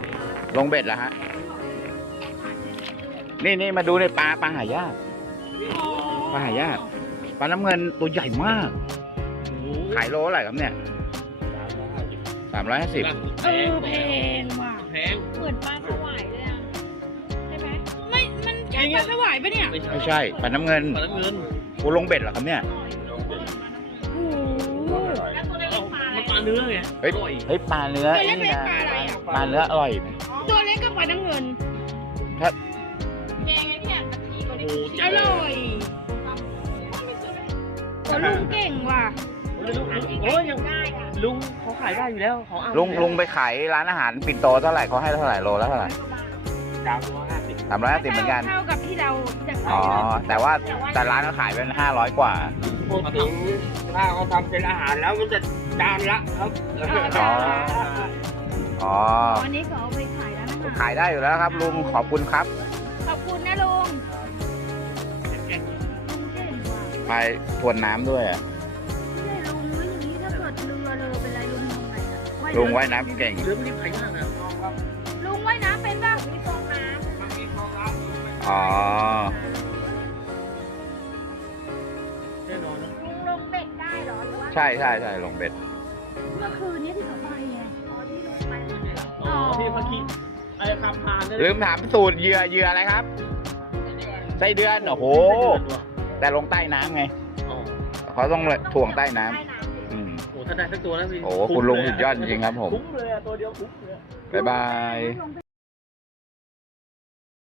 ลงเบ็ดแล้วฮะนี่มาดูในปลาหายากปลาหายากปลาน้ำเงินตัวใหญ่มากขายโลเท่าไหร่ครับเนี่ย350 แพงว่ะแพงเหมือนปลาสวายเลยอ่ะใช่ไหมไม่มันใช่ปลาสวายปะเนี่ยไม่ใช่ปลาน้ำเงินกูลงเบ็ดเหรอครับเนี่ยโอ้โหมันปลาเนื้อไงเฮ้ยปลาเนื้อนี่นะปลาเนื้ออร่อยไหมตัวเล็กกับปลาน้ำเงินถ้าแกงไงพี่อร่อยตัวลุงเก่งว่ะโอ้ยยังลุงเขาขายได้อยู่แล้วเขาเอาลุงไปขายร้านอาหารปิ่นโตเท่าไหร่เขาให้เท่าไหร่โลแล้วเท่าไหร่350เหมือนกันเท่ากับที่เราจะขายอ๋อแต่ร้านเขาขายเป็น500กว่าพูดถึงถ้าเขาทำเป็นอาหารแล้วมันจะจานละครับอ๋ออันนี้เขาเอาไปขายแล้วนะคะขายได้อยู่แล้วครับลุงขอบคุณครับขอบคุณนะลุงไปทวนน้ำด้วยลุงว่ายน้ำเก่งเรือไม่ได้ไปยากนะลุงว่ายน้ำเป็นป่ะมีฟองน้ำอ๋อแน่นอนำลุงลงเบ็ดได้เหรอหรือว่าใช่ลงเบ็ดเมื่อคืนนี้ที่เขาไปไงที่ลุงไปที่เมื่อกี้ไอ้คำพานลืมถามสูตรเหยื่ออะไรครับไส้เดือนโอ้โหแต่ลงใต้น้ำไงเขาต้องถ่วงใต้น้ำโอ้ถ้าได้สักตัวแล้วสิโอ้คุณลุงสุดยอดจริงครับผมคุ้มเลยตัวเดียวคุ้มเลยบ๊ายบาย